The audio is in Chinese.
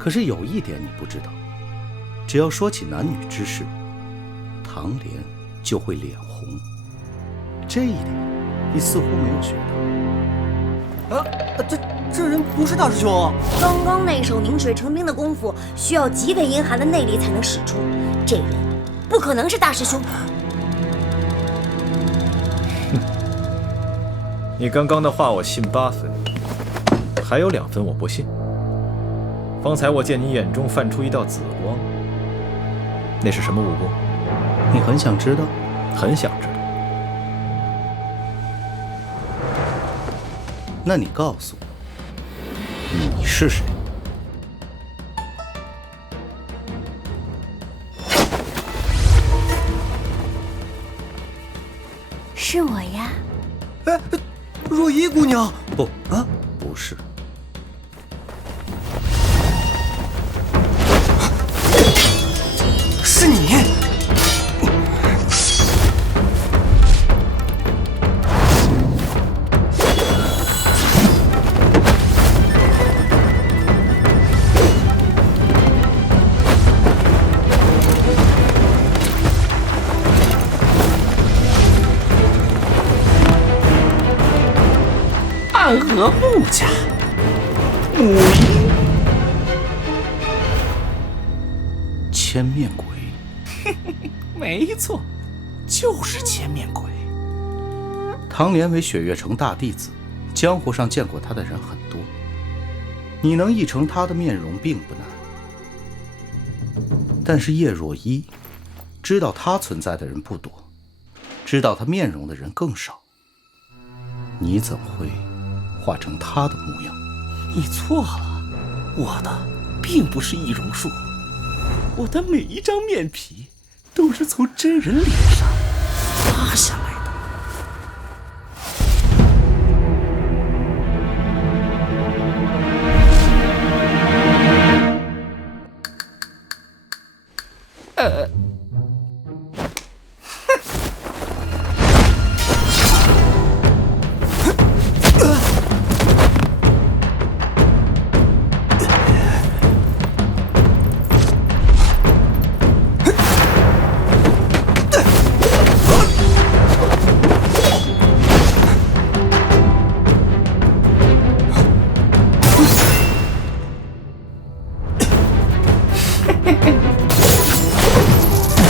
可是有一点你不知道，只要说起男女之事，唐莲就会脸红。这一点你似乎没有学到。这人不是大师兄。刚刚那手凝水成冰的功夫，需要极为阴寒的内力才能使出。这人不可能是大师兄。你刚刚的话我信8分，还有2分我不信。方才我见你眼中泛出一道紫光，那是什么武功？你很想知道？很想知道。那你告诉我，你是谁？是我呀。若依姑娘。不啊，不是。是你。暗河穆家母婴千面鬼。没错，就是千面鬼。唐莲为雪月城大弟子，江湖上见过他的人很多，你能译成他的面容并不难。但是叶若依知道他存在的人不多，知道他面容的人更少。你怎会化成他的模样？你错了，我的并不是易容术，我的每一张面皮都是从真人脸上扒下来